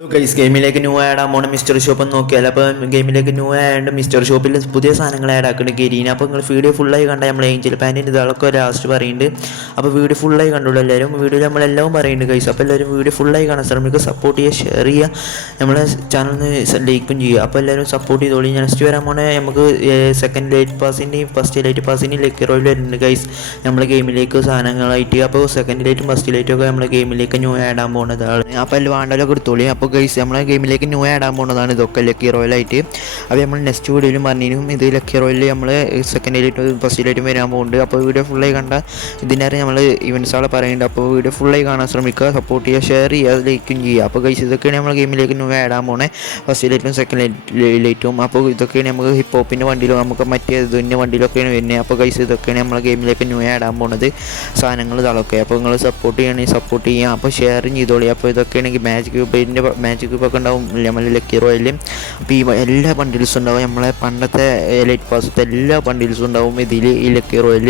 Guys ഗെയിമിലേക്ക് new add ആകുമ്പോൾ mister shop ഒന്ന് നോക്കിയാൽ അപ്പോൾ ഗെയിമിലേക്ക് ന്യൂ ആയതുകൊണ്ട് മിസ്റ്റർ ഷോപ്പിൽ പുതിയ സാധനങ്ങൾ ആഡ് ആക്കുന്നുണ്ട് ഗെരീന. അപ്പോൾ നിങ്ങൾ വീഡിയോ ഫുള്ളായി കണ്ടാൽ നമ്മൾ ഏഞ്ചൽ പാൻറ്റിൻ്റെ ഇതൊക്കെ ലാസ്റ്റ് പറയുന്നുണ്ട്. അപ്പോൾ വീഡിയോ ഫുള്ളായി കണ്ടുള്ളൂ എല്ലാവരും. വീഡിയോയിൽ നമ്മളെല്ലാം പറയുന്നുണ്ട് ഗൈസ്. അപ്പോൾ എല്ലാവരും വീഡിയോ ഫുള്ളായി കാണാൻ ശ്രമിക്കുക, സപ്പോർട്ട് ചെയ്യുക, ഷെയർ ചെയ്യുക, നമ്മളെ ചാനലിന് ലൈക്കും ചെയ്യുക. അപ്പോൾ എല്ലാവരും സപ്പോർട്ട് ചെയ്തോളി. നെക്സ്റ്റ് വരാൻ പോണേ നമുക്ക് സെക്കൻഡ് ലൈറ്റ് പാസിൻ്റെയും ഫസ്റ്റ് ലൈറ്റ് പാസിൻ്റെയും ലക്കി റോയിൽ വരുന്നുണ്ട് ഗൈസ് നമ്മളെ ഗെയിമിലേക്ക് സാധനങ്ങളായിട്ട്. അപ്പോൾ സെക്കൻഡ് ലൈറ്റും ഫസ്റ്റ് ലൈറ്റും ഒക്കെ നമ്മളെ ഗെയിമിലേക്ക് ന്യൂ ആഡ് ആകാൻ പോകുന്നതാണ്. അപ്പോൾ അതിൽ വേണ്ടതൊക്കെ എടുത്തോളി. അപ്പോൾ ഗൈസ് നമ്മളെ ഗെയിമിലേക്ക് ന്യൂ ആഡ് ആകാൻ പോകുന്നതാണ് ഇതൊക്കെ ലക്കി റോയലായിട്ട്. അപ്പോൾ നമ്മൾ നെക്സ്റ്റ് വീഡിയോയിലും പറഞ്ഞിരുന്നു ഇത് ലക്കി റോയിൽ നമ്മൾ സെക്കൻഡ് ലൈറ്റും ഫസ്റ്റ് ലൈറ്റും വരാൻ പോകുന്നുണ്ട്. അപ്പോൾ വീഡിയോ ഫുള്ളായി കണ്ട ഇതിനേറെ നമ്മൾ ഇവൻറ്റ്സുകൾ പറയുന്നുണ്ട്. അപ്പോൾ വീഡിയോ ഫുള്ളായി കാണാൻ ശ്രമിക്കുക, സപ്പോർട്ട് ചെയ്യുക, ഷെയർ ചെയ്യുക, ലൈക്കും ചെയ്യുക. അപ്പോൾ ഗൈസ് ഇതൊക്കെയാണ് നമ്മൾ ഗെയിമിലേക്ക് ന്യൂ ആഡ് ആകാൻ പോകുന്നത്, ഫസ്റ്റ് ലൈറ്റും സെക്കൻഡ് ലൈറ്റും. അപ്പോൾ ഇതൊക്കെയാണ് നമുക്ക് ഹിപ്പ് ഹോപ്പിൻ്റെ വണ്ടിയിലും നമുക്ക് മറ്റേ ഇതിൻ്റെ വണ്ടിയിലൊക്കെയാണ് വരുന്നത്. അപ്പോൾ ഗൈസ് ഇതൊക്കെയാണ് നമ്മളെ ഗെയിമിലേക്ക് ന്യൂ ആഡ് ആകാൻ പോകുന്നത് സാധനങ്ങൾ ഇതൊക്കെ. അപ്പോൾ നിങ്ങൾ സപ്പോർട്ട് ചെയ്യണമെങ്കിൽ സപ്പോർട്ട് ചെയ്യുക, അപ്പോൾ ഷെയറും ചെയ്തോളി. അപ്പോൾ ഇതൊക്കെയാണെങ്കിൽ മാജിക് ക്യൂബൊക്കെ ഉണ്ടാവും നമ്മൾ ലക്കി റോയലും. അപ്പോൾ ഈ എല്ലാ ബണ്ടിൽസും ഉണ്ടാവും, നമ്മളെ പണ്ടത്തെ ലൈറ്റ് പാസത്തെ എല്ലാ ബണ്ടിൽസും ഉണ്ടാവും ഇതിൽ ഈ ലക്കി റോയൽ.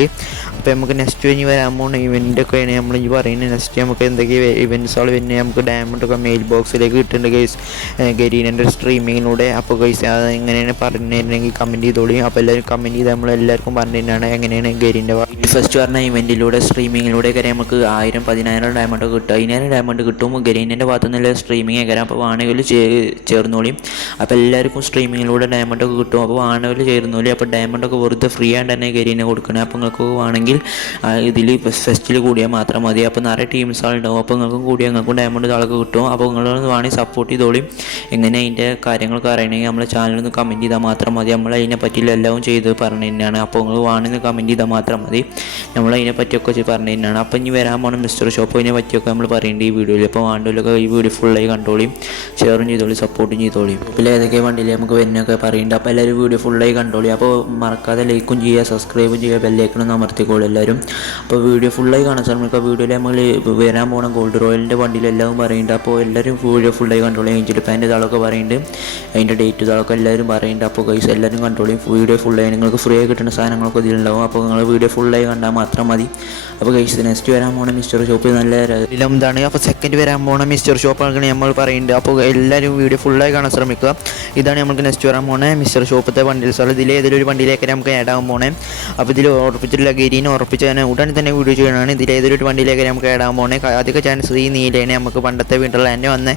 അപ്പോൾ നമുക്ക് നെക്സ്റ്റ് കഴിഞ്ഞ് വരാൻ പോകുന്ന ഇവൻ്റൊക്കെയാണ് നമ്മൾ ഈ പറയുന്നത്. നെക്സ്റ്റ് നമുക്ക് എന്തൊക്കെ ഇവൻറ്റ്സുകൾ പിന്നെ നമുക്ക് ഡയമണ്ടൊക്കെ മെയിൽ ബോക്സിലേക്ക് കിട്ടുന്നുണ്ട് ഗൈസ് ഗരീനൻ്റെ സ്ട്രീമിങ്ങിലൂടെ. അപ്പോൾ ഗൈസ് അത് എങ്ങനെയാണ് പറഞ്ഞിരുന്നെങ്കിൽ കമൻറ്റ് ചെയ്തോളി. അപ്പോൾ എല്ലാവരും കമൻറ്റ് ചെയ്ത് നമ്മളെല്ലാവർക്കും പറഞ്ഞിട്ടാണ് എങ്ങനെയാണ് ഗരീൻ്റെ ഫസ്റ്റ് പറഞ്ഞ ഇവൻറ്റിലൂടെ സ്ട്രീമിങ്ങിലൂടെ ഒക്കെ നമുക്ക് 1000 10,000 ഡയമണ്ട് കിട്ടും, 10,000 ഡയമണ്ട് കിട്ടും ഗരീനൻ്റെ ഭാഗത്തു നിന്നുള്ള സ്ട്രീമിങ് ഒക്കെ. അപ്പോൾ വാണകൾ ചേർന്നോളിയും. അപ്പോൾ എല്ലാവർക്കും സ്ട്രീമിങ്ങിലൂടെ ഡയമണ്ടൊക്കെ കിട്ടും. അപ്പോൾ വാണകൾ ചേർന്നോളി. അപ്പോൾ ഡയമണ്ടൊക്കെ വെറുതെ ഫ്രീ ആയിട്ട് തന്നെ ഗരീനെ കൊടുക്കണം. അപ്പോൾ നിങ്ങൾക്ക് വേണമെങ്കിൽ ഇതിൽ ഫെസ്റ്റിൽ കൂടിയാൽ മാത്രം മതി. അപ്പോൾ നിറയെ ടീംസ് ആളുണ്ടാവും. അപ്പോൾ നിങ്ങൾക്കും കൂടിയാൽ നിങ്ങൾക്കും ഡയമണ്ട് താളൊക്കെ കിട്ടും. അപ്പോൾ നിങ്ങൾ വേണമെങ്കിൽ സപ്പോർട്ട് ചെയ്തോളിയും. എങ്ങനെ അതിൻ്റെ കാര്യങ്ങളൊക്കെ അറിയണമെങ്കിൽ നമ്മളെ ചാനലിൽ കമൻറ്റ് ചെയ്താൽ മാത്രം മതി. നമ്മൾ അതിനെ പറ്റിയുള്ള എല്ലാം ചെയ്ത് പറഞ്ഞു തന്നെയാണ്. അപ്പോൾ നിങ്ങൾ വേണമെങ്കിൽ കമൻറ്റ് ചെയ്താൽ മാത്രം മതി, നമ്മൾ അതിനെ പറ്റിയൊക്കെ പറഞ്ഞു തന്നെയാണ്. അപ്പോൾ ഇനി വരാൻ പോകണം മിസ്റ്റർ ഷോപ്പ് അതിനെ പറ്റിയൊക്കെ നമ്മൾ പറയേണ്ടത് ഈ വീഡിയോയിൽ. അപ്പോൾ വേണ്ടതിലൊക്കെ ഈ വീഡിയോ ഫുള്ളായി കണ്ടോളിയും, ഷെയറും ചെയ്തോളി, സപ്പോർട്ടും ചെയ്തോളി. അപ്പോൾ ഏതൊക്കെ വണ്ടിയിൽ നമുക്ക് വരുന്നൊക്കെ പറയുന്നുണ്ട്. അപ്പോൾ എല്ലാവരും വീഡിയോ ഫുള്ളായി കണ്ടോളി. അപ്പോൾ മറക്കാതെ ലൈക്കും ചെയ്യുക, സബ്സ്ക്രൈബും ചെയ്യുക, ബെല്ലൈക്കണൊന്ന് അമർത്തിക്കോളൂ എല്ലാവരും. അപ്പോൾ വീഡിയോ ഫുള്ളായി കാണാൻ ശ്രമിക്കുക. വീഡിയോയിൽ നമ്മൾ വരാൻ പോകണം ഗോൾഡ് റോയലിൻ്റെ വണ്ടിയിലെല്ലാം പറയുന്നുണ്ട്. അപ്പോൾ എല്ലാവരും വീഡിയോ ഫുള്ളായി കണ്ടോളി. ഏഞ്ചൽ പാൻ്റെ ഇതാളൊക്കെ പറയുന്നുണ്ട്, അതിൻ്റെ ഡേറ്റ് ഇതാളൊക്കെ എല്ലാവരും പറയുന്നുണ്ട്. അപ്പോൾ ഗൈസ് എല്ലാവരും കണ്ടോളി. വീഡിയോ ഫുള്ളായി നിങ്ങൾക്ക് ഫ്രീ ആയി കിട്ടുന്ന സാധനങ്ങളൊക്കെ ഇതിലുണ്ടാവും. അപ്പോൾ നിങ്ങൾ വീഡിയോ ഫുള്ളായി കണ്ടാൽ മാത്രം മതി. അപ്പോൾ ഗൈസ് നെക്സ്റ്റ് വരാൻ പോകണം മിസ്റ്റർ ഷോപ്പ് നല്ല ഇതാണ്. അപ്പോൾ സെക്കൻഡ് വരാൻ പോകണം മിസ്റ്റർ ഷോപ്പാണ് നമ്മൾ പറയുന്നുണ്ട്. അപ്പോൾ എല്ലാവരും വീഡിയോ ഫുള്ളായി കാണാൻ ശ്രമിക്കുക. ഇതാണ് നമുക്ക് നെക്സ്റ്റ് വരാൻ പോകണേ മിസ്റ്റർ ഷോപ്പത്തെ വണ്ടിൽസുകൾ. ഇതിൽ ഏതൊരു വണ്ടിയിലേക്ക് നമുക്ക് ആഡ് ആകാൻ പോകണേ. അപ്പോൾ ഇതിൽ ഉറപ്പിച്ചിട്ടില്ല ഗരീനെ ഉറപ്പിച്ച് തന്നെ ഉടനെ തന്നെ വീഡിയോ ചെയ്യണമാണ്. ഇതിൽ ഏതൊരു വണ്ടിയിലേക്ക് നമുക്ക് ആഡ് ആകാൻ പോകണേ. അധിക ചാൻസ് ഈ നീലേനെ നമുക്ക് പണ്ടത്തെ വീട്ടിലുള്ള തന്നെ വന്ന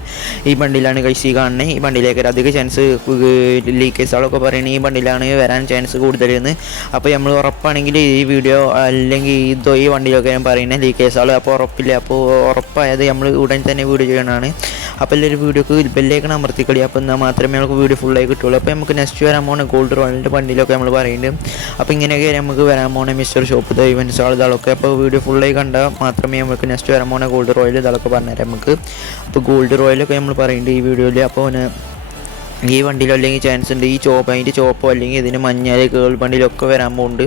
ഈ വണ്ടിയിലാണ് കഴിച്ച് കാണുന്നത്. ഈ വണ്ടിയിലേക്ക് അധിക ചാൻസ് ലീക്കേഴ്സുകളൊക്കെ പറയുന്നത് ഈ വണ്ടിയിലാണ് വരാൻ ചാൻസ് കൂടുതലെന്ന്. അപ്പോൾ നമ്മൾ ഉറപ്പാണെങ്കിൽ ഈ വീഡിയോ അല്ലെങ്കിൽ ഈ വണ്ടിയിലൊക്കെ ഞാൻ പറയുന്നത് ലീക്കേഴ്സുകൾ. അപ്പോൾ ഉറപ്പില്ല. അപ്പോൾ ഉറപ്പായത് നമ്മൾ ഉടൻ തന്നെ വീഡിയോ ചെയ്യണമാണ്. അപ്പോൾ എല്ലാവരും വീഡിയോക്ക് ബെല്ലൈക്കൺ അമർത്തിക്കളി. അപ്പോൾ എന്നാൽ മാത്രമേ നമുക്ക് വീഡിയോ ഫുള്ളായി കിട്ടുള്ളൂ. അപ്പോൾ നമുക്ക് നെക്സ്റ്റ് വരാൻ പോകുന്ന ഗോൾഡ് റോയലിൻ്റെ വണ്ടിയിലൊക്കെ നമ്മൾ പറയുന്നുണ്ട്. അപ്പോൾ ഇങ്ങനെയൊക്കെ നമുക്ക് വരാൻ പോകുന്ന മിസ്റ്റർ ഷോപ്പ് ഇവൻറ്റ്സ് ഇതാളൊക്കെ. അപ്പോൾ വീഡിയോ ഫുള്ളായി കണ്ടാൽ മാത്രമേ നമുക്ക് നെക്സ്റ്റ് വരാൻ പോകുന്ന ഗോൾഡ് റോയൽ ഇതാളൊക്കെ പറഞ്ഞുതരാം നമുക്ക്. അപ്പോൾ ഗോൾഡ് റോയലൊക്കെ നമ്മൾ പറയുന്നുണ്ട് ഈ വീഡിയോയിൽ. അപ്പോൾ ഈ വണ്ടിയിലോ അല്ലെങ്കിൽ ചാൻസ് ഉണ്ട് ഈ അതിൻ്റെ ചോപ്പോ അല്ലെങ്കിൽ ഇതിന് മഞ്ഞ കേൾ വണ്ടിയിലൊക്കെ വരാൻ പോകുന്നുണ്ട്.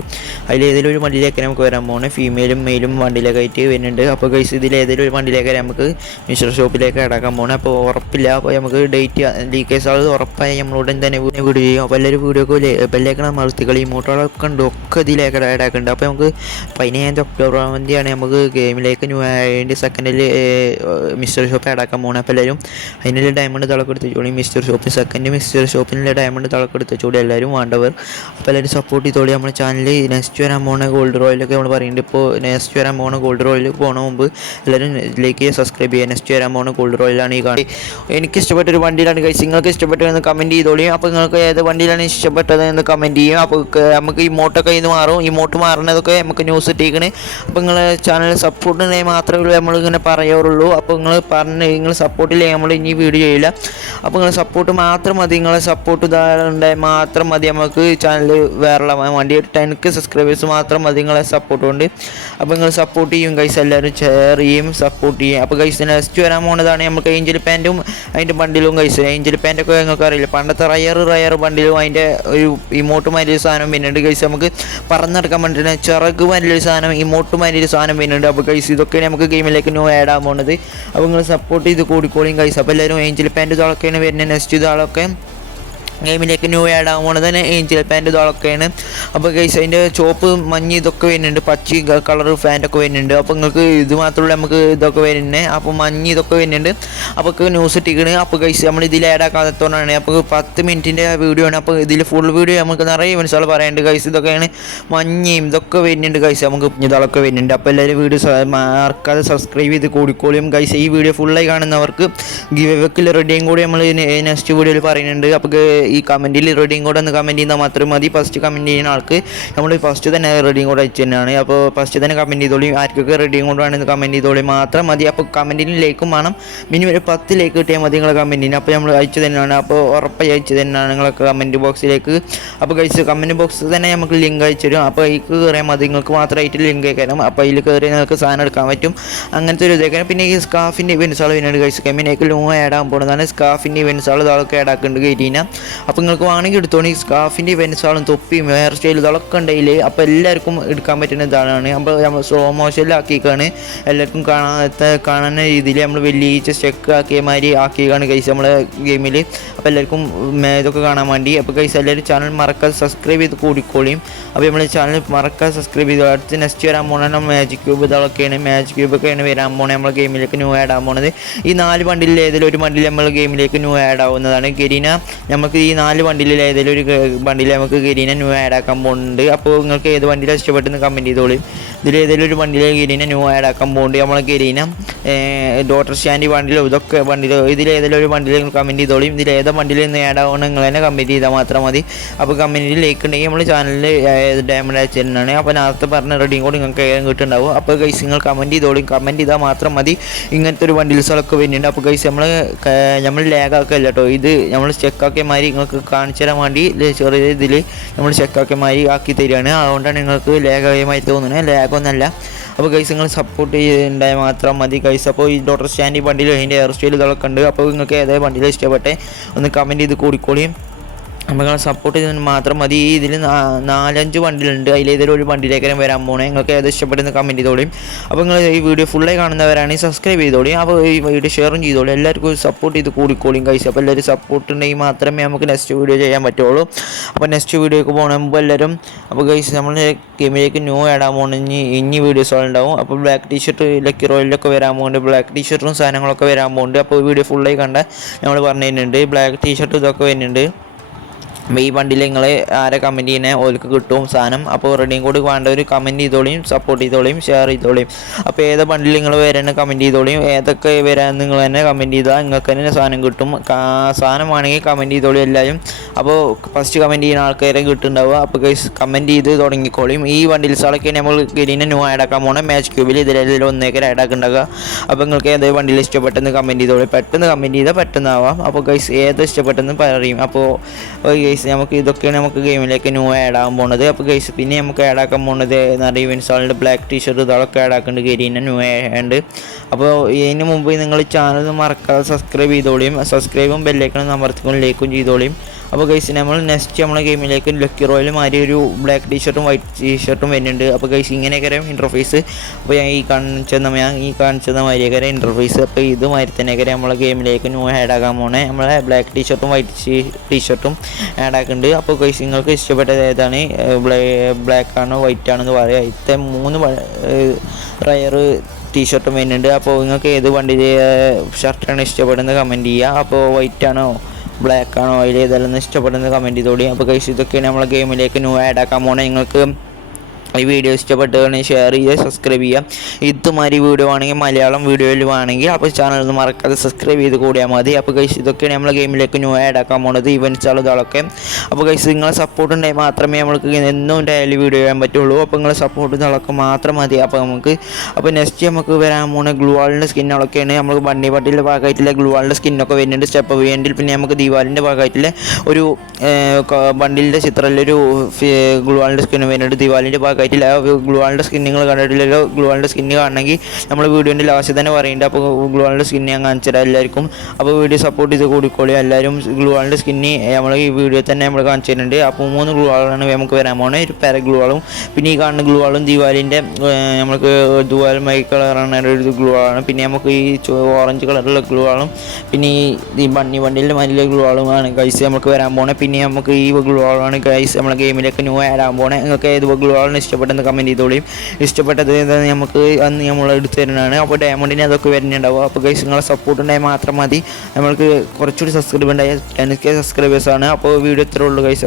അതിൽ ഏതെങ്കിലും ഒരു വണ്ടിയിലേക്ക് നമുക്ക് വരാൻ പോകുന്നത് ഫീമെയിലും മെയിലും വണ്ടിയിലൊക്കെ ആയിട്ട് വരുന്നുണ്ട്. അപ്പോൾ ഗൈസ് ഇതിൽ ഏതെങ്കിലും ഒരു വണ്ടിയിലേക്ക് നമുക്ക് മിസ്റ്റർ ഷോപ്പിലേക്ക് അടക്കാൻ പോകുന്നത്. അപ്പോൾ ഉറപ്പില്ല. അപ്പോൾ നമുക്ക് ഡേറ്റ് ലീക്കേഴ്സ് ആൾ ഉറപ്പായി നമ്മളുടൻ തന്നെ വീഡിയോ ചെയ്യും. അപ്പോൾ എല്ലാവരും വീഡിയോക്ക് ബെല്ലേക്കണം മറുത്തിക്കളി ഇമോട്ടുകളൊക്കെ ഉണ്ട്, ഒക്കെ ഇതിലേക്ക് ഇടാക്കുന്നുണ്ട്. അപ്പോൾ നമുക്ക് 15 ഒക്ടോബർ തീയതിയാണ് നമുക്ക് ഗെയിമിലേക്ക് ന്യൂ ആയതിൻ്റെ സെക്കൻഡിൽ മിസ്റ്റർ ഷോപ്പ് അടക്കാൻ പോകുന്നത്. അപ്പോൾ എല്ലാവരും അതിനുള്ള ഡയമണ്ട് തളക്ക് എടുത്ത് മിസ്റ്റർ ഷോപ്പ് സെക്കൻഡ് മിസ്റ്റർ ഷോപ്പിൻ്റെ ഡയമണ്ട് തളക്കെടുത്ത ചൂടി എല്ലാവരും വേണ്ടവർ. അപ്പോൾ എല്ലാവരും സപ്പോർട്ട് ചെയ്തോളി. നമ്മുടെ ചാനലിൽ നെക്സ്റ്റ് വരാൻ പോകുന്ന ഗോൾഡ് റോയിലൊക്കെ നമ്മൾ പറയുന്നുണ്ട്. ഇപ്പോൾ നെക്സ്റ്റ് വരാൻ പോകുന്ന ഗോൾഡ് റോയിൽ പോകുന്ന മുമ്പ് എല്ലാവരും ലൈക്ക് ചെയ്യുക, സബ്സ്ക്രൈബ് ചെയ്യുക. നെക്സ്റ്റ് വരാൻ പോകുന്ന ഗോൾഡ് റോയിലാണ് ഈ കാണി. എനിക്ക് ഇഷ്ടപ്പെട്ടൊരു വണ്ടിയിലാണ് കഴിച്ച് നിങ്ങൾക്ക് ഇഷ്ടപ്പെട്ടതെന്ന് കമൻറ്റ് ചെയ്തോളി. അപ്പോൾ നിങ്ങൾക്ക് ഏത് വണ്ടിയിലാണ് ഇഷ്ടപ്പെട്ടതെന്ന് കമൻറ്റ് ചെയ്യും. അപ്പോൾ നമുക്ക് ഈ മോട്ടൊക്കെ ഇന്ന് മാറും. ഈ മോട്ട് മാറുന്നതൊക്കെ നമുക്ക് ന്യൂസ് ഇട്ടേക്കണേ. അപ്പോൾ നിങ്ങൾ ചാനൽ സപ്പോർട്ടിനെ മാത്രമേ നമ്മളിങ്ങനെ പറയാറുള്ളൂ. അപ്പോൾ നിങ്ങൾ സപ്പോർട്ടില്ലെങ്കിൽ നമ്മൾ ഇനി വീഡിയോ ചെയ്യില്ല. അപ്പോൾ നിങ്ങൾ സപ്പോർട്ട് മാത്രം മതി. നിങ്ങളെ സപ്പോർട്ട് ഉണ്ടായാൽ മാത്രം മതി നമുക്ക് ചാനൽ വേറെ വണ്ടി 10K സബ്സ്ക്രൈബേഴ്സ് മാത്രം മതി നിങ്ങളെ സപ്പോർട്ട് കൊണ്ട്. അപ്പോൾ നിങ്ങൾ സപ്പോർട്ട് ചെയ്യും ഗൈസ്, എല്ലാവരും ഷെയർ ചെയ്യും, സപ്പോർട്ട് ചെയ്യും. അപ്പോൾ ഗൈസ് നെക്സ്റ്റ് വരാൻ പോകുന്നതാണ് നമുക്ക് ഏഞ്ചൽ പാൻറ്റും അതിൻ്റെ ബണ്ടിലും ഗൈസ്. ഏഞ്ചൽ പാൻറ്റൊക്കെ നിങ്ങൾക്ക് അറിയില്ല, പണ്ടത്തെ റയർ ബണ്ടിലും അതിൻ്റെ ഒരു ഇമോട്ട് മാതിരി സാധനം പിന്നുണ്ട് ഗൈസ്. നമുക്ക് പറന്നെടുക്കാൻ വേണ്ടിയിട്ട് ചിറക് മാതിരി സാധനം ഇമോട്ട് മാതിരി സാധനം പിന്നുണ്ട്. അപ്പോൾ ഗൈസ് ഇതൊക്കെ നമുക്ക് ഗെയിമിലേക്ക് ന്യൂ ആഡ് ആകാൻ പോകുന്നത്. അപ്പോൾ നിങ്ങൾ സപ്പോർട്ട് ചെയ്ത് കൂടിക്കോളിയും ഗൈസ്. അപ്പോൾ എല്ലാവരും ഏഞ്ചൽ പാൻറ്റ് ഇതാളൊക്കെയാണ് വരുന്നത്. നെക്സ്റ്റ് ഇതാളൊക്കെ ഗെയിമിലേക്ക് ന്യൂ ആഡ് ആകുമ്പോൾ തന്നെ ഏഞ്ചൽ പാൻറ്റ് ഇതൊക്കെയാണ്. അപ്പോൾ ഗൈസ് അതിൻ്റെ ചോപ്പ് മഞ്ഞ് ഇതൊക്കെ വരുന്നുണ്ട്, പച്ച കളർ ഫാൻറ്റൊക്കെ വരുന്നുണ്ട്. അപ്പോൾ നിങ്ങൾക്ക് ഇത് മാത്രമല്ല നമുക്ക് ഇതൊക്കെ വരുന്നത്. അപ്പോൾ മഞ്ഞ് ഇതൊക്കെ വരുന്നുണ്ട്. അപ്പോൾ ന്യൂസ് ഇട്ടിക്കണ്. അപ്പോൾ ഗൈസ് നമ്മൾ ഇതിൽ ആഡ് ആക്കാത്തതുകൊണ്ടാണ്. അപ്പോൾ 10 മിനിറ്റിൻ്റെ വീഡിയോ ആണ്. അപ്പോൾ ഇതിൽ ഫുൾ വീഡിയോ നമുക്ക് നിറയെ മനസ്സിൽ പറയാനുണ്ട് ഗൈസ്. ഇതൊക്കെയാണ് മഞ്ഞയും ഇതൊക്കെ വരുന്നുണ്ട് ഗൈസ്, നമുക്ക് ഇതൊക്കെ വരുന്നുണ്ട്. അപ്പോൾ എല്ലാവരും വീഡിയോ മറക്കാതെ സബ്സ്ക്രൈബ് ചെയ്ത് കൂടിക്കോളിയും ഗൈസ്. ഈ വീഡിയോ ഫുള്ളായി കാണുന്നവർക്ക് ഗിവ് എവേക്കുള്ള റെഡിയും കൂടി നമ്മൾ നെക്സ്റ്റ് വീഡിയോയിൽ പറയുന്നുണ്ട്. അപ്പോൾ ഈ കമൻറ്റിൽ റെഡിയും കൂടെ ഒന്ന് കമൻറ്റ് ചെയ്താൽ മാത്രം മതി. ഫസ്റ്റ് കമൻറ്റ് ചെയ്യുന്ന ആൾക്ക് നമ്മൾ ഫസ്റ്റ് തന്നെ റെഡിയും കൂടെ അയച്ചു തന്നെയാണ്. അപ്പോൾ ഫസ്റ്റ് തന്നെ കമൻറ്റ് ചെയ്തോളി. ആർക്കൊക്കെ റെഡിയും കൂടെ വേണമെന്ന് കമൻറ്റ് ചെയ്തോളി മാത്രം മതി. അപ്പോൾ കമൻറ്റിന് ലൈക്കും വേണം, മിനിമം ഒരു 10 ലൈക്ക് കിട്ടിയാൽ മതി നിങ്ങളെ കമൻറ്റിന്. അപ്പോൾ നമ്മൾ അയച്ചു തന്നെയാണ്. അപ്പോൾ ഉറപ്പായി അയച്ചു തന്നെയാണ് നിങ്ങളൊക്കെ കമൻറ്റ് ബോക്സിലേക്ക്. അപ്പോൾ കഴിച്ച് കമൻറ്റ് ബോക്സിൽ തന്നെ നമുക്ക് ലിങ്ക് അയച്ചു തരും. അപ്പോൾ അതിലേക്ക് കയറിയാൽ മതി, നിങ്ങൾക്ക് മാത്രമായിട്ട് ലിങ്ക് അയക്കണം. അപ്പോൾ അതിൽ കയറി നിങ്ങൾക്ക് സാധനം എടുക്കാൻ പറ്റും, അങ്ങനത്തെ ഒരു ഇതേക്കണം. പിന്നെ ഈ സ്കാഫിൻ്റെ ഇവൻറ്റ്സുകൾ വരുന്നുണ്ട് കഴിച്ച് കമ്മിനേക്ക് ലോ ആഡ് ആകാൻ പോകുന്നതാണ്. സ്കാഫിൻ്റെ ഇവൻറ്റ്സുകൾ ഇതൊക്കെ ആഡ് ആക്കുന്നുണ്ട് കയറ്റീന. അപ്പോൾ നിങ്ങൾക്ക് വേണമെങ്കിൽ എടുത്തോണി. സ്കാഫിൻ്റെ ഇവൻറ്റ്സുകളും തൊപ്പിയും ഹെയർ സ്റ്റൈൽ ഇതൊക്കെ ഉണ്ടെങ്കിൽ അപ്പോൾ എല്ലാവർക്കും എടുക്കാൻ പറ്റുന്ന ഇതാണ്. അപ്പോൾ നമ്മൾ സ്ലോ മോഷനിലാക്കിക്കാണ് എല്ലാവർക്കും കാണുന്ന രീതിയിൽ നമ്മൾ വലിയ സ്റ്റെക്ക് ആക്കിയ മാതിരി ആക്കിയാണ് കഴിച്ച് നമ്മളെ ഗെയിമിൽ. അപ്പോൾ എല്ലാവർക്കും ഇതൊക്കെ കാണാൻ വേണ്ടി. അപ്പോൾ കഴിച്ച് എല്ലാവരും ചാനൽ മറക്കാതെ സബ്സ്ക്രൈബ് ചെയ്ത് കൂടിക്കോളിയും. അപ്പോൾ നമ്മൾ ചാനൽ മറക്കാതെ സബ്സ്ക്രൈബ് ചെയ്തു. അടുത്ത് നെക്സ്റ്റ് വരാൻ പോകുന്നത് മാജിക് ക്യൂബ് ഇതൊക്കെയാണ്. മാജിക് ക്യൂബൊക്കെയാണ് വരാൻ പോകുന്നത് നമ്മളെ ഗെയിമിലേക്ക് ന്യൂ ആഡ് ആകാൻ പോകുന്നത്. ഈ 4 ബണ്ടിൽ ഏതെങ്കിലും ഒരു ബണ്ടിൽ നമ്മൾ ഗെയിമിലേക്ക് ന്യൂ ആഡ് ആവുന്നതാണ്. ഗരീന നമുക്ക് ഈ 4 ബണ്ടിൽ ഏതെങ്കിലും ഒരു ബണ്ടിൽ നമുക്ക് ഗരീന ന്യൂ ആഡ് ആക്കാൻ പോകുന്നുണ്ട്. അപ്പോൾ നിങ്ങൾക്ക് ഏത് ബണ്ടിലാണ് ഇഷ്ടപ്പെട്ടെന്ന് കമൻറ്റ് ചെയ്തോളൂ. ഇതിൽ ഏതെങ്കിലും ഒരു ബണ്ടിൽ ഗരീന ന്യൂ ആഡ് ആക്കാൻ പോകുന്നുണ്ട്. നമ്മളെ ഗരീന ഡോട്ടർ സ്റ്റാൻഡ് ബണ്ടിലോ ഇതൊക്കെ ബണ്ടിലോ ഇതിൽ ഏതെങ്കിലും ഒരു ബണ്ടിൽ കമൻറ്റ് ചെയ്തോളും. ഇതിൽ ഏതാ ബണ്ടിൽ നിന്ന് ആഡ് ആവണം നിങ്ങൾ തന്നെ കമൻറ്റ് ചെയ്താൽ മാത്രം മതി. അപ്പോൾ കമൻറ്റിൽ ലൈക്ക് ഉണ്ടെങ്കിൽ നമ്മൾ ചാനലിൽ ഡയമണ്ട് അയച്ചു തരുന്നതാണ്. അപ്പോൾ നേരത്തെ പറഞ്ഞ റെഡിയും കൂടി നിങ്ങൾക്ക് കിട്ടുന്നുണ്ടാവും. അപ്പോൾ ഗൈസ് നിങ്ങൾ കമൻറ്റ് ചെയ്തോളും. കമൻറ്റ് ചെയ്താൽ മാത്രം മതി. ഇങ്ങനത്തെ ഒരു ബണ്ടിൽസുകളൊക്കെ വരുന്നുണ്ട്. അപ്പോൾ ഗൈസ് നമ്മൾ ലാഗാക്കല്ല കേട്ടോ, ഇത് നമ്മൾ ചെക്കാക്കിയ മാതിരി നിങ്ങൾക്ക് കാണിച്ചു തരാൻ വേണ്ടി ചെറിയ ഇതിൽ നമ്മൾ ചെക്കാക്കിയ മാതിരി ആക്കി തരികയാണ്. അതുകൊണ്ടാണ് നിങ്ങൾക്ക് ലാഗായമായി തോന്നുന്നത്, ലാഗൊന്നല്ല. അപ്പോൾ ഗൈസ് നിങ്ങൾ സപ്പോർട്ട് ചെയ്യുന്നുണ്ടായാൽ മാത്രം മതി ഗൈസ്. അപ്പോൾ ഈ ഡോട്ടർ സ്റ്റാൻഡ് ബണ്ടിലും അതിൻ്റെ ഹെയർ സ്റ്റൈൽ ഇതൊക്കെ ഉണ്ട്. അപ്പോൾ നിങ്ങൾക്ക് ഏതായാലും ബണ്ടിൽ ഇഷ്ടപ്പെട്ടെ ഒന്ന് കമൻറ്റ് ചെയ്ത് കൂടിക്കോളിയും. നമ്മൾ സപ്പോർട്ട് ചെയ്തതിന് മാത്രം മതി. ഇതിൽ 4-5 ബണ്ടിലുണ്ട്, അതിലേതൊരു ഒരു ബണ്ടിലേക്കാരും വരാൻ പോകണേ. നിങ്ങൾക്ക് ഏത് ഇഷ്ടപ്പെടുന്ന കമൻറ്റ് ചെയ്തോളിയും. അപ്പോൾ നിങ്ങൾ ഈ വീഡിയോ ഫുള്ളായി കാണുന്നവരാണെങ്കിൽ സബ്സ്ക്രൈബ് ചെയ്തോളിയും. അപ്പോൾ ഈ വീഡിയോ ഷെയറും ചെയ്തോളൂ. എല്ലാവർക്കും സപ്പോർട്ട് ചെയ്ത് കൂടിക്കോളിയും കഴിച്ച്. അപ്പോൾ എല്ലാവരും സപ്പോർട്ട് ഉണ്ടെങ്കിൽ മാത്രമേ നമുക്ക് നെക്സ്റ്റ് വീഡിയോ ചെയ്യാൻ പറ്റുള്ളൂ. അപ്പോൾ നെക്സ്റ്റ് വീഡിയോക്ക് പോകുമ്പോൾ എല്ലാവരും അപ്പോൾ കഴിച്ച് നമ്മൾ ഗെയിമിലേക്ക് ന്യൂ ആടാൻ പോകുന്ന ഇനി വീഡിയോസുകളുണ്ടാവും. അപ്പോൾ ബ്ലാക്ക് ടീഷർട്ട് ലക്കി റോയിലൊക്കെ വരാൻ പോകുന്നുണ്ട്. ബ്ലാക്ക് ടീഷർട്ടും സാധനങ്ങളൊക്കെ വരാൻ പോകുന്നുണ്ട്. അപ്പോൾ വീഡിയോ ഫുള്ളായി കണ്ട നമ്മൾ പറഞ്ഞു തരുന്നുണ്ട്. ബ്ലാക്ക് ടീഷർട്ട് ഇതൊക്കെ വരുന്നുണ്ട്. അപ്പോൾ ഈ ബണ്ടിൽ നിങ്ങൾ ആരെ കമൻറ്റ് ചെയ്യുന്നത് ഓർക്ക് കിട്ടും സാധനം. അപ്പോൾ റെഡിയും കൂടി വേണ്ടവർ കമൻറ്റ് ചെയ്തോളിയും, സപ്പോർട്ട് ചെയ്തോളിയും, ഷെയർ ചെയ്തോളിയും. അപ്പോൾ ഏത് ബണ്ടിൽ നിങ്ങൾ വരാൻ കമൻറ്റ് ചെയ്തോളിയും. ഏതൊക്കെ വരാൻ നിങ്ങൾ തന്നെ കമൻറ്റ് ചെയ്താൽ നിങ്ങൾക്ക് തന്നെ സാധനം കിട്ടും. സാധനം വേണമെങ്കിൽ കമൻറ്റ് ചെയ്തോളിയും എല്ലാവരും. അപ്പോൾ ഫസ്റ്റ് കമൻറ്റ് ചെയ്യുന്ന ആൾക്കാരെ കിട്ടുന്നുണ്ടാവുക. അപ്പോൾ കമൻറ്റ് ചെയ്ത് തുടങ്ങിക്കോളിയും. ഈ ബണ്ടിൽസുകളൊക്കെ നമ്മൾ ഗരീനെ ന്യൂ ആഡ് ആക്കാൻ പോകുന്നത് മാച്ച് ക്യൂബിൽ ഇതിലേതിൽ ഒന്നേക്കര ആഡ് ആക്കുന്നുണ്ടാവുക. അപ്പോൾ നിങ്ങൾക്ക് ഏത് ബണ്ടിൽ ഇഷ്ടപ്പെട്ടെന്ന് കമൻറ്റ് ചെയ്തോളിയും. പെട്ടെന്ന് കമൻറ്റ് ചെയ്താൽ പെട്ടെന്നാവാം. അപ്പോൾ ഗൈസ് ഏത് ഇഷ്ടപ്പെട്ടെന്ന് പറയും. അപ്പോൾ ഗൈസ് നമുക്ക് ഇതൊക്കെയാണ് നമുക്ക് ഗെയിമിലേക്ക് ന്യൂ ആഡ് ആകാൻ പോകുന്നത്. അപ്പോൾ ഗൈസ് പിന്നെ നമുക്ക് ആഡ് ആക്കാൻ പോകുന്നത് നിറയെ ഇവൻറ്റ്സുകളുടെ ബ്ലാക്ക് ടീഷർട്ട് ഇതൊക്കെ ആഡ് ആക്കുന്നുണ്ട്. Garena new add. അപ്പോൾ ഇതിന് മുമ്പ് നിങ്ങൾ ചാനൽ മറക്കാതെ സബ്സ്ക്രൈബ് ചെയ്തോളിയും. സബ്സ്ക്രൈബും ബെല്ലൈക്കണും അമർത്തിക്കൊണ്ട് ലൈക്കും ചെയ്തോളിയും. അപ്പോൾ ഗൈസ് നമ്മൾ നെക്സ്റ്റ് നമ്മളെ ഗെയിമിലേക്ക് ലക്കി റോയിൽ മാതിരി ഒരു ബ്ലാക്ക് ടീഷർട്ടും വൈറ്റ് ടീഷർട്ടും വരുന്നുണ്ട്. അപ്പോൾ ഗൈസ് ഇങ്ങനെയൊക്കെ ഇൻ്റർഫേസ്. അപ്പോൾ ഞാൻ ഈ കാണിച്ചെന്ന മാതിരിയൊക്കെ ഇൻ്റർഫേസ്. അപ്പോൾ ഇതുമാതിരി തന്നെയൊക്കെ നമ്മളെ ഗെയിമിലേക്ക് ന്യൂ ആഡ് ആക്കാൻ പോണേ. നമ്മളെ ബ്ലാക്ക് ടീഷർട്ടും വൈറ്റ് ടീഷർട്ടും ആഡ് ആക്കുന്നുണ്ട്. അപ്പോൾ ഗൈസ് നിങ്ങൾക്ക് ഇഷ്ടപ്പെട്ടത് ഏതാണ്, ബ്ലാക്ക് ആണോ വൈറ്റ് ആണെന്ന് പറയാം. ഇത്തെ 3 റയർ ടീഷർട്ടും വരുന്നുണ്ട്. അപ്പോൾ നിങ്ങൾക്ക് ഏത് വണ്ടി ഷർട്ടാണ് ഇഷ്ടപ്പെടുന്നത് കമൻറ്റ് ചെയ്യുക. അപ്പോൾ വൈറ്റ് ആണോ ബ്ലാക്ക് ആണോ അതിൽ ഏതെല്ലാം ഇഷ്ടപ്പെടുന്നത് കമൻറ്റ് ചെയ്തോളി. അപ്പോൾ ഗൈസ് ഇതൊക്കെയാണ് നമ്മളെ ഗെയിമിലേക്ക് ന്യൂ ആഡ് ആക്കാൻ പോണേ. നിങ്ങൾക്ക് ഈ വീഡിയോ ഇഷ്ടപ്പെട്ടുകയാണെങ്കിൽ ഷെയർ ചെയ്യുക, സബ്സ്ക്രൈബ് ചെയ്യുക. ഇതുമാതിരി വീഡിയോ ആണെങ്കിൽ മലയാളം വീഡിയോയിൽ വേണമെങ്കിൽ അപ്പോൾ ചാനൽ മറക്കാതെ സബ്സ്ക്രൈബ് ചെയ്ത് കൂടിയാൽ മതി. അപ്പോൾ ഗൈസ് ഇതൊക്കെയാണ് നമ്മളെ ഗെയിമിലേക്ക് ന്യൂ ആഡ് ആക്കാൻ പോകുന്നത്, ഇവൻറ്റ്സുകൾ ഇതൊക്കെ. അപ്പോൾ ഗൈസ് നിങ്ങളെ സപ്പോർട്ട് ഉണ്ടെങ്കിൽ മാത്രമേ നമ്മൾക്ക് എന്നും ഡെയിലി വീഡിയോ ചെയ്യാൻ പറ്റുള്ളൂ. അപ്പോൾ നിങ്ങളെ സപ്പോർട്ട് ഇതൊക്കെ മാത്രം മതി. അപ്പോൾ നെക്സ്റ്റ് നമുക്ക് വരാൻ പോകുന്ന ഗ്ലൂ വാളിൻ്റെ സ്കിന്നുകളൊക്കെയാണ്. നമുക്ക് ബണ്ണി പട്ടിൻ്റെ ഭാഗമായിട്ടുള്ള ഗ്ലൂ വാളിൻ്റെ സ്കിന്നൊക്കെ വരുന്നുണ്ട് സ്റ്റെപ്പ് വേണ്ടിൽ. പിന്നെ നമുക്ക് ദീപാവലിൻ്റെ ഭാഗമായിട്ടുള്ള ഒരു ബണ്ടിലിൻ്റെ ചിത്രത്തിലൊരു ഗ്ലൂ വാളിൻ്റെ സ്കിന്ന് വരുന്നുണ്ട്. ദീപാവലിൻ്റെ ഭാഗമായിട്ട് ആയിട്ടില്ല. ഗ്ലൂവാളിൻ്റെ സ്കിൻ നിങ്ങൾ കണ്ടിട്ടില്ലല്ലോ. ഗ്ലൂവാളിൻ്റെ സ്കിന്ന് കാണണമെങ്കിൽ നമ്മൾ വീഡിയോൻ്റെ ലാസ്റ്റ് തന്നെ പറയുന്നുണ്ട്. അപ്പോൾ ഗ്ലൂവാളിൻ്റെ സ്കിന്ന് ഞാൻ കാണിച്ചു തരാം എല്ലാവർക്കും. അപ്പോൾ വീഡിയോ സപ്പോർട്ട് ചെയ്ത് കൂടിക്കോളി എല്ലാവരും. ഗ്ലൂവാളിൻ്റെ സ്കിന്ന് നമ്മൾ ഈ വീഡിയോ തന്നെ നമ്മൾ കാണിച്ചു തരുന്നുണ്ട്. അപ്പോൾ 3 ഗ്ലൂവാളാണ് നമുക്ക് വരാൻ പോകുന്നത്. ഒരു പാര ഗ്ലൂവാളും പിന്നെ ഈ കാണുന്ന ഗ്ലൂവാളും ദിവാലിൻ്റെ നമുക്ക് ദുവാൽ മൈ കളറാണ് ഒരു ഗ്ലൂവാളാണ്. പിന്നെ നമുക്ക് ഈ ഓറഞ്ച് കളറുള്ള ഗ്ലൂവാളും പിന്നെ ഈ വണ്ടിയിലെ മല്ലിലെ ഗ്ലൂവാളുമാണ് ഗൈസ് നമുക്ക് വരാൻ പോകുന്നത്. പിന്നെ നമുക്ക് ഈ ഗ്ലൂവാളാണ് ഗൈസ് നമ്മളെ ഗെയിമിലേക്ക് ന്യൂ ആഡ് ആകാൻ പോകുന്നത്. നിങ്ങൾക്ക് ഏത് ഗ്ലൂവാളാണ് ഇഷ്ടപ്പെട്ടെന്ന് കമൻറ്റ് ചെയ്തോളിയും. ഇഷ്ടപ്പെട്ടത് നമുക്ക് അന്ന് നമ്മൾ എടുത്തു തരുന്നതാണ്. അപ്പോൾ ഡയമണ്ടിന് അതൊക്കെ വരുന്നുണ്ടാവും. അപ്പോൾ ഗൈസ് നിങ്ങളെ സപ്പോർട്ട് ഉണ്ടായാൽ മാത്രം മതി. നമ്മൾക്ക് കുറച്ചുകൂടി സബ്സ്ക്രൈബ് ഉണ്ടായാൽ 10K സബ്സ്ക്രൈബേഴ്സാണ്. അപ്പോൾ വീഡിയോ ഇത്രേ ഉള്ളൂ ഗൈസ്.